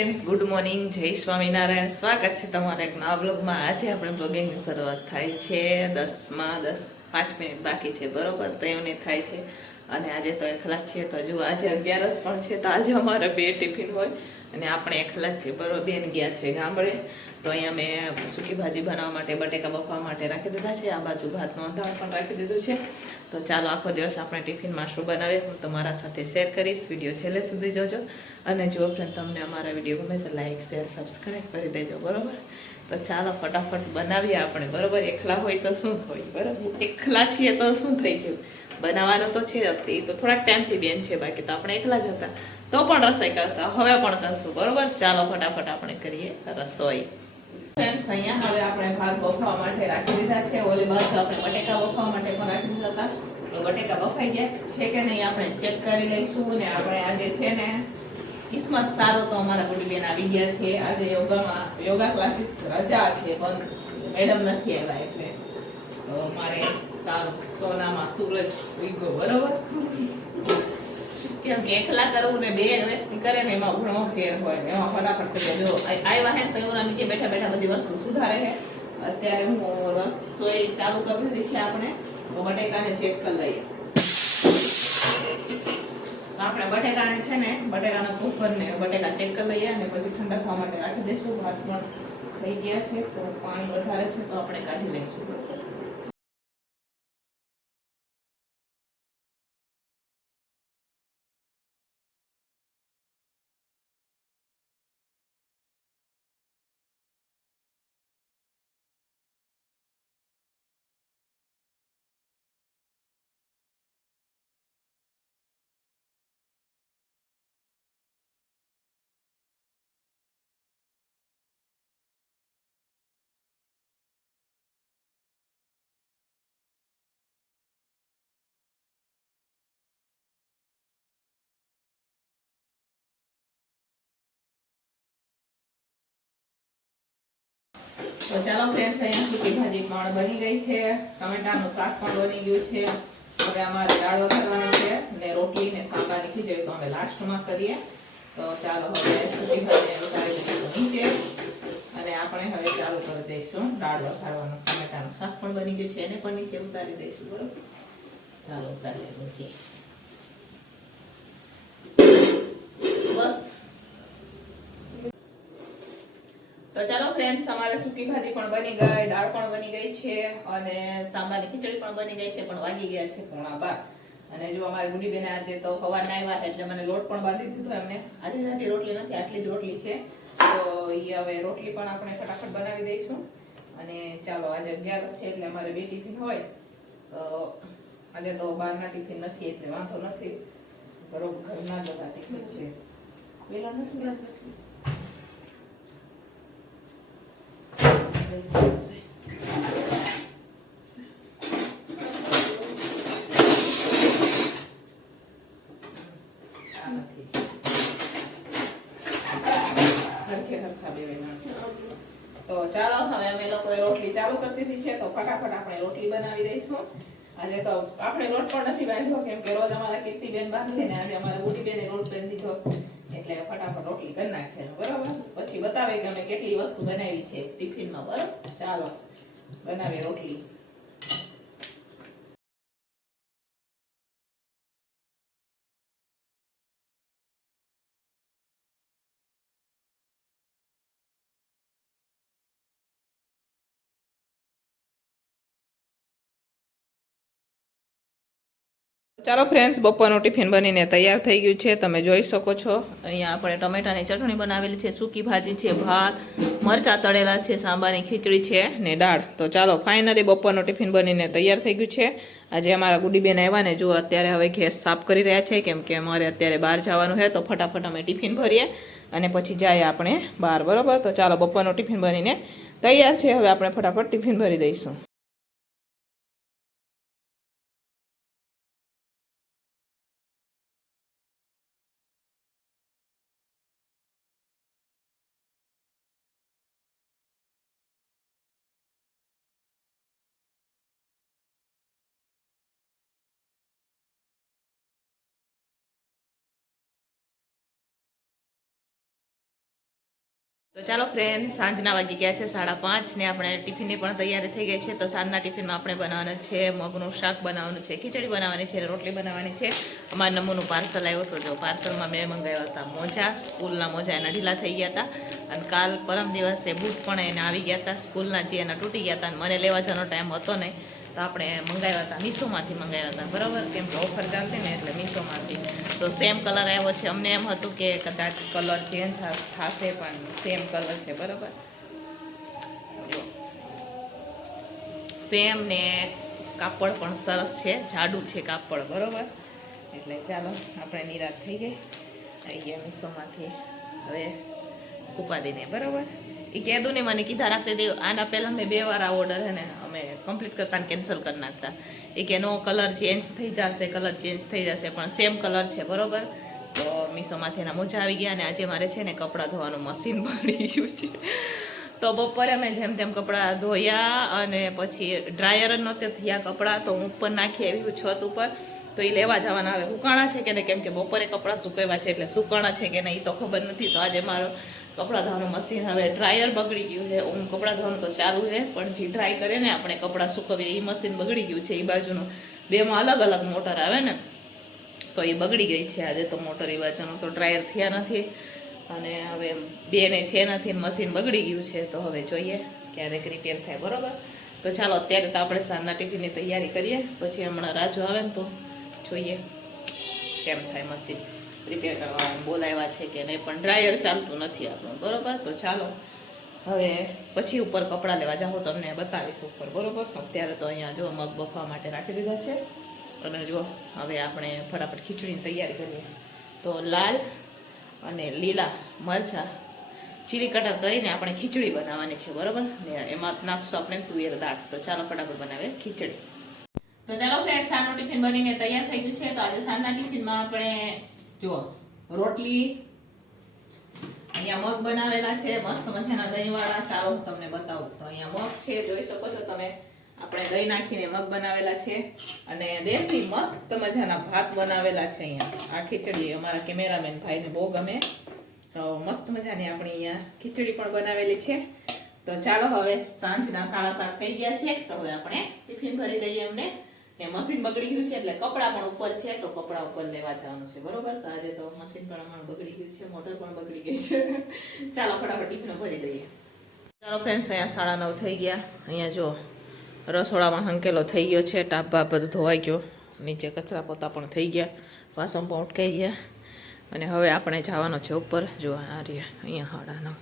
Friends, good morning, જય સ્વામિનારાયણ. સ્વાગત છે તમારા એક નવા બ્લોગમાં. આજે આપણે બ્લોગિંગની શરૂઆત થાય છે 10:05 બાકી છે, બરોબર? તો એમને થાય છે અને આજે તો એકલા જ છે. તો જો આજે 11 પણ છે, તો આજે અમારા 2 ટિફિન હોય અને આપણે એકલા જ છે, બરોબર? બેન ગયા છે ગામડે, તો અહીંયા મેં સૂકી ભાજી બનાવવા માટે બટેકા બફવા માટે રાખી દીધા છે. આ બાજુ ભાતનું અંધાણ પણ રાખી દીધું છે. તો ચાલો આખો દિવસ આપણે ટિફિનમાં શું બનાવે હું તમારા સાથે શેર કરીશ. વિડીયો છેલ્લે સુધી જોજો અને જો ફ્રેન્ડ તમને અમારા વિડીયો ગમે તો લાઇક શેર સબસ્ક્રાઈબ કરી દેજો, બરાબર? તો ચાલો ફટાફટ બનાવીએ આપણે, બરાબર? એકલા હોય તો શું હોય, બરાબર? એકલા છીએ તો શું થઈ ગયું, બનાવવાનું તો છે જ. એ તો થોડાક ટાઈમથી બેન છે, બાકી તો આપણે એકલા જ હતા, તો પણ રસોઈ કરતા, હવે પણ કરશું, બરાબર? ચાલો ફટાફટ આપણે કરીએ રસોઈ. ફ્રેન્ડ્સ, અહીંયા હવે આપણે ભાત બફવા માટે રાખી દીધા છે. ઓલી બાજુ આપણે બટેકા બફવા માટે પણ રાખી દીધા હતા. તો બટેકા બફાઈ ગયા છે કે નહીં આપણે ચેક કરી લઈશું. ને આપણે આજે છે ને કિસ્મત સારો તો અમારા ગુડીબેન આવી ગયા છે. આજે યોગા ક્લાસીસ રજા છે, બંધ, મેડમ નથી આવ્યા એટલે. તો મારે સારું સોનામાં સૂરજ ઉગ્યો, બરોબર? કેમ કે એકલા કરવું ને બે વ્યક્તિ કરે ને એમાં ઘણો ફેર હોય, એમાં ફટાફટ થઈ જાય. જો આવ્યા હે તો એના નીચે બેઠા બેઠા બધી વસ્તુ સુધારે છે. અત્યારે હું રસોઈ ચાલુ કરી દીધી છે આપણે. તો બટેકાને ચેક કરી લઈએ. આપણે બટેકાને છે ને બટેકાના કુકરને બટેકા ચેક કરી લઈએ અને પછી ઠંડા થવા માટે રાખી દઈશું. ભાત પણ થઈ ગયા છે, થોડું પાણી વધારે છે તો આપણે કાઢી લઈશું. તો ચાલો ફ્રેન્ડ્સ, અહીંયા સૂકી ભાજી પણ બની ગઈ છે, ટમેટાનું શાક પણ બની ગયું છે. હવે અમારે દાળ વઘારવાની છે ને રોટલી ને સાંભારની ખીચડી તો અમે લાસ્ટમાં કરીએ. તો ચાલો હવે સૂકી ભાજી ઉતારી દઈશું નીચે અને આપણે હવે ચાલુ કરી દઈશું દાળ વઘારવાનું. ટમેટાનું શાક પણ બની ગયું છે, એને પણ નીચે ઉતારી દઈશું, બરોબર? ચાલો ઉતારીએ નીચે. બસ. તો ચાલો ફ્રેન્ડ્સ, અમારે સૂકી ભાજી પણ બની ગઈ, દાળ પણ બની ગઈ છે અને સાંભારની ખીચડી પણ બની ગઈ છે. પણ વાગી ગયા છે 11:15. અને જો અમારી ગુડીબેન આજે તો સવારના આવ્યા એટલે મને લોટ પણ બાંધી દીધો એમને. આજે રોટલી નથી, આટલી જ રોટલી છે. તો એ હવે રોટલી પણ આપણે ફટાફટ બનાવી દઈશું. અને ચાલો આજે 11 છે એટલે અમારે 2 ટિફિન હોય. તો આજે તો બહારના ટિફિન નથી એટલે વાંધો નથી, બરોબર? ઘરના જ બધા ટિફિન છે. પેલા નથી તો ચાલો હવે અમે લોકોએ રોટલી ચાલુ કરી દીધી છે. તો ફટાફટ આપણે રોટલી બનાવી દઈશું. આજે તો આપણે લોટ પણ નથી બાંધ્યો, કેમ કે રોજ અમારા કીર્તિબેન બાંધે ને આજે અમારા ગુડીબેને લોટ બાંધી દીધો એટલે ફટાફટ રોટલી કરી નાખે, બરોબર? પછી બતાવે કે અમે કેટલી વસ્તુ બનાવી છે ટિફિનમાં, બરોબર? ચાલો બનાવીએ રોટલી. ચાલો ફ્રેન્ડ્સ, બપોરનું ટિફિન બનીને તૈયાર થઈ ગયું છે, તમે જોઈ શકો છો. અહીંયા આપણે ટમેટાની ચટણી બનાવેલી છે, સૂકી ભાજી છે, ભાત, મરચાં તળેલા છે, સાંભારની ખીચડી છે ને દાળ. તો ચાલો ફાઇનલી બપોરનું ટિફિન બનીને તૈયાર થઈ ગયું છે. આજે અમારા ગુડીબેન આવ્યા ને જો અત્યારે હવે ગેસ સાફ કરી રહ્યા છે, કેમ કે અમારે અત્યારે બહાર જવાનું છે. તો ફટાફટ અમે ટિફિન ભરીએ અને પછી જાય આપણે બહાર, બરોબર? તો ચાલો બપોરનું ટિફિન બનીને તૈયાર છે, હવે આપણે ફટાફટ ટિફિન ભરી દઈશું. તો ચાલો ફ્રેન્ડ, સાંજના વાગી ગયા છે 5:30 ને આપણે ટિફિનની પણ તૈયારી થઈ ગઈ છે. તો સાંજના ટિફિનમાં આપણે બનાવવાનું છે મગનું શાક બનાવવાનું છે, ખીચડી બનાવવાની છે, રોટલી બનાવવાની છે. અમારા નમૂનું પાર્સલ આવ્યું હતું. જો પાર્સલમાં મેં મંગાવ્યા હતા મોજા, સ્કૂલના મોજા એના ઢીલા થઈ ગયા હતા. અને કાલ પરમ દિવસે બૂટ પણ એને આવી ગયા હતા સ્કૂલના, જે એના તૂટી ગયા હતા. અને મને લેવા જવાનો ટાઈમ હતો નહીં, તો આપણે મંગાવ્યા હતા, મીશોમાંથી મંગાવ્યા હતા, બરાબર. કેમ કે ઓફર ચાલતી ને એટલે મીશોમાંથી. તો સેમ કલર આવ્યો છે. અમને એમ હતું કે કદાચ કલર ચેન્જ થશે, પણ સેમ કલર છે, બરાબર. સેમ ને કાપડ પણ સરસ છે, જાડું છે કાપડ, બરાબર. એટલે ચાલો આપણે નિરાશ થઈ ગઈ, આવી ગયા મીશોમાંથી. હવે ઉપાદીને, બરાબર. એ કહેતું ને મને કીધા રાખતી હતી. આના પહેલાં મેં 2 વાર આ ઓર્ડર છે ને અમે કમ્પ્લીટ કરતા કેન્સલ કરી નાખતા. એ કે નો, કલર ચેન્જ થઈ જશે, કલર ચેન્જ થઈ જશે, પણ સેમ કલર છે, બરાબર. તો મીશોમાંથી એના મોજા આવી ગયા. અને આજે મારે છે ને કપડાં ધોવાનું મશીન બળી ગયું છે. તો બપોરે મેં જેમ તેમ કપડાં ધોયા અને પછી ડ્રાયર જ નહોતે થયા કપડાં, તો હું ઉપર નાખી આવી છત ઉપર. તો એ લેવા જવાના. હવે સુકાણા છે કે નહીં, કેમ કે બપોરે કપડાં સુકાવ્યા છે એટલે સુકાણા છે કે નહીં એ તો ખબર નથી. તો આજે મારો કપડાં ધોવાનું મશીન, હવે ડ્રાયર બગડી ગયું છે. હું કપડાં ધોવાનું તો ચાલુ છે, પણ જે ડ્રાય કરે ને આપણે કપડાં સુકવીએ એ મશીન બગડી ગયું છે. એ બાજુનું 2માં અલગ અલગ મોટર આવે ને, તો એ બગડી ગઈ છે આજે. તો મોટર એ બાજુનું તો ડ્રાયર થયા નથી. અને હવે 2 ને છે નથી, મશીન બગડી ગયું છે. તો હવે જોઈએ ક્યારેક રિપેર થાય, બરાબર. તો ચાલો અત્યારે તો આપણે સાંજના ટિફિનની તૈયારી કરીએ. પછી હમણાં રાજુ આવે ને તો જોઈએ કેમ થાય. મશીન રિપેર કરવા બોલાવ્યા છે કે નહીં, પણ ડ્રાયર ચાલતું નથી આપણું, બરાબર. તો ચાલો હવે પછી ઉપર કપડાં લેવા જાઓ, તમને બતાવીશ ઉપર, બરાબર. અત્યારે તો અહીંયા જો મગ બફવા માટે રાખી દીધા છે. અને જો હવે આપણે ફટાફટ ખીચડીની તૈયારી કરીએ. તો લાલ અને લીલા મરચાં ચીલી કટર કરીને આપણે ખીચડી બનાવવાની છે, બરાબર. ને એમાં નાખશું આપણે તુવેર દાળ. તો ચાલો ફટાફટ બનાવે ખીચડી. તો ચાલો ફ્રેન્ડ, સાંજનું ટિફિન બનીને તૈયાર થઈ ગયું છે. તો આજે સાંજના ટિફિનમાં આપણે જો રોટલી, અહીંયા મગ બનાવેલા છે મસ્ત મજાના દહીંવાળા. ચાલો હું તમને બતાવું. તો અહીંયા મગ છે, જોઈ શકો છો તમે. આપણે દહીં નાખીને મગ બનાવેલા છે. અને દેશી મસ્ત મજાના ભાત બનાવેલા છે. અહીંયા આ ખીચડી અમારા કેમેરામેન ભાઈને બહુ ગમે. તો મસ્ત મજાની આપણી અહીંયા ખીચડી પણ બનાવેલી છે. તો ચાલો હવે સાંજના 7:30 થઈ ગયા છે. તો હવે આપણે ટિફિન ભરી દઈએ એમને. ને મશીન બગડી ગયું છે એટલે કપડાં પણ ઉપર છે, તો કપડાં ઉપર લેવા જવાનું છે, બરોબર. તો આજે તો મશીન પણ અમારું બગડી ગયું છે, મોટર પણ બગડી ગઈ છે. ચાલો ફટાફટ ટિફિન ભરી દઈએ. ચાલો ફ્રેન્ડ્સ, અહીંયા 9:30 થઈ ગયા. અહીંયા જો રસોડામાં હંકેલો થઈ ગયો છે, ટાપા બધું ધોવાઈ ગયો, નીચે કચરા પોતા પણ થઈ ગયા, વાસણ પણ ઉટકાઈ ગયા. અને હવે આપણે જવાનો છે ઉપર. જો આ રહ્યા અહીંયા 9:30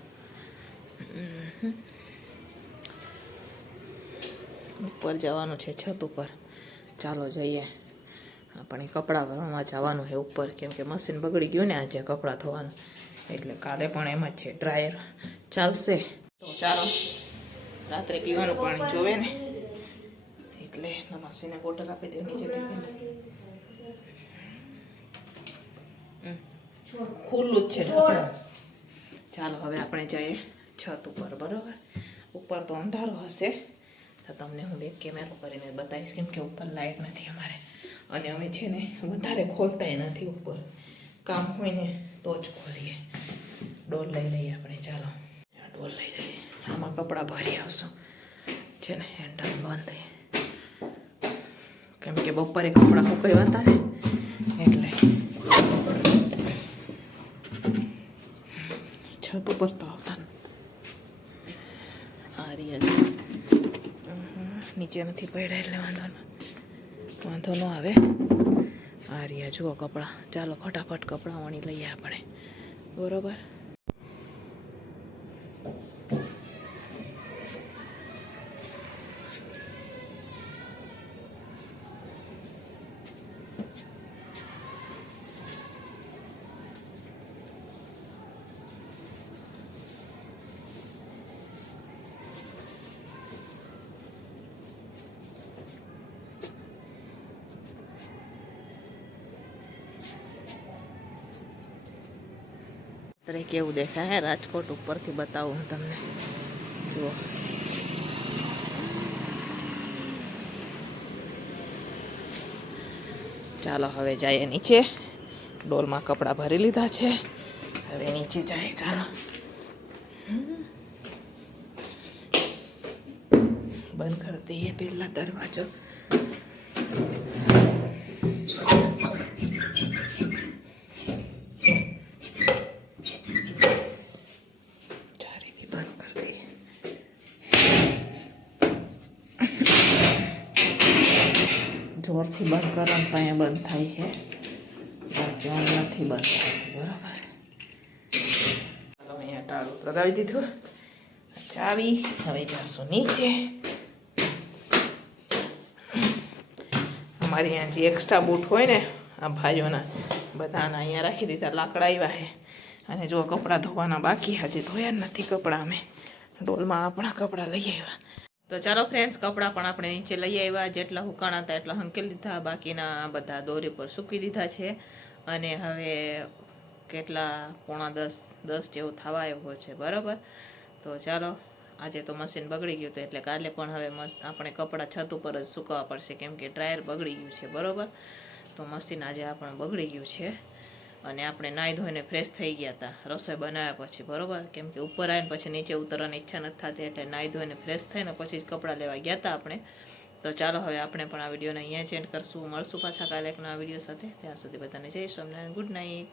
ઉપર જવાનું છે, છત ઉપર. ચાલો જઈએ. આપણે કપડાં ભરવામાં જવાનું છે ઉપર, કેમ કે મશીન બગડી ગયું ને આજે કપડાં ધોવાનું, એટલે કાલે પણ એમ જ છે, ડ્રાયર ચાલશે. તો ચાલો, રાત્રે પીવાનું પાણી જોવે ને, એટલે નમાસીને બોટલ આપી દે નીચેથી. ખુલ્લું જ છે ઢાંકણું. ચાલો હવે આપણે જઈએ છત ઉપર, બરાબર. ઉપર તો અંધારો હશે, તો તમને હું બેક કેમેરો કરીને બતાવીશ, કેમ કે ઉપર લાઇટ નથી અમારે. અને અમે છે ને વધારે ખોલતાય નથી ઉપર, કામ હોય ને તો જ ખોલીએ. ડોલ લઈ લઈએ આપણે. ચાલો આ ડોલ લઈ લઈએ, આમાં કપડાં ભરી આવશું. છે ને હેન્ડલ બંધ, કેમ કે બપોરે કપડાં સુકાવ્યા હતા ને એટલે. છત ઉપર તો આવતા આ રહ્યા, નીચે નથી પડ્યા એટલે વાંધો ન આવે. આ રહ્યા જુઓ કપડાં. ચાલો ફટાફટ કપડાં વણી લઈએ આપણે, બરોબર. અત્યારે કેવું દેખાય રાજકોટ ઉપરથી બતાવું હું તમને. જુઓ ચાલો હવે જઈએ નીચે. ડોલમાં કપડાં ભરી લીધા છે, હવે નીચે જાય. ચાલો. દઈએ પહેલા દરવાજો. ચારી બી બંધ કરી દઈએ. જોરથી બંધ કરો ને તો અહીંયા બંધ થાય છે, બાકી આમ નથી બંધ થતું. બરાબર, ચાલો અહીંયા ટાળું લગાવી દીધું. ચાવી. હવે જાશું નીચે. અમારી અહીંયા જે એક્સ્ટ્રા બૂટ હોય ને આ ભાઈઓના બધાના અહીંયા રાખી દીધા. લાકડા આવ્યા છે અને જો કપડાં ધોવાના બાકી, હજી ધોયા નથી કપડાં. અમે ડોલમાં આપણા કપડાં લઈ આવ્યા. તો ચાલો ફ્રેન્ડ્સ, કપડાં પણ આપણે નીચે લઈ આવ્યા. જેટલા હુકાણા હતા એટલા હંકેલી દીધા, બાકીના બધા દોરી પર સૂકી દીધા છે. અને હવે કેટલા 9:45 જેવું થવા આવ્યો છે. બરાબર, તો ચાલો. આજે તો મશીન બગડી ગયું હતું એટલે કાલે પણ હવે આપણે કપડાં છત ઉપર જ સૂકવવા પડશે, કેમ કે ડ્રાયર બગડી ગયું છે. બરાબર, તો મશીન આજે આપણે બગડી ગયું છે. અને આપણે નાહી ધોઈને ફ્રેશ થઈ ગયા હતા રસોઈ બનાવ્યા પછી. બરાબર, કેમ કે ઉપર આવીને પછી નીચે ઉતરવાની ઈચ્છા નથી થતી, એટલે નાહી ધોઈને ફ્રેશ થઈને પછી જ કપડાં લેવા ગયા હતા આપણે. તો ચાલો હવે આપણે પણ આ વિડીયોને અહીંયા જ એન્ડ કરશું. મળશું પાછા કાલે એક નવા વિડીયો સાથે. ત્યાં સુધી બધાને જય સ્વામિનારાયણ. Good night.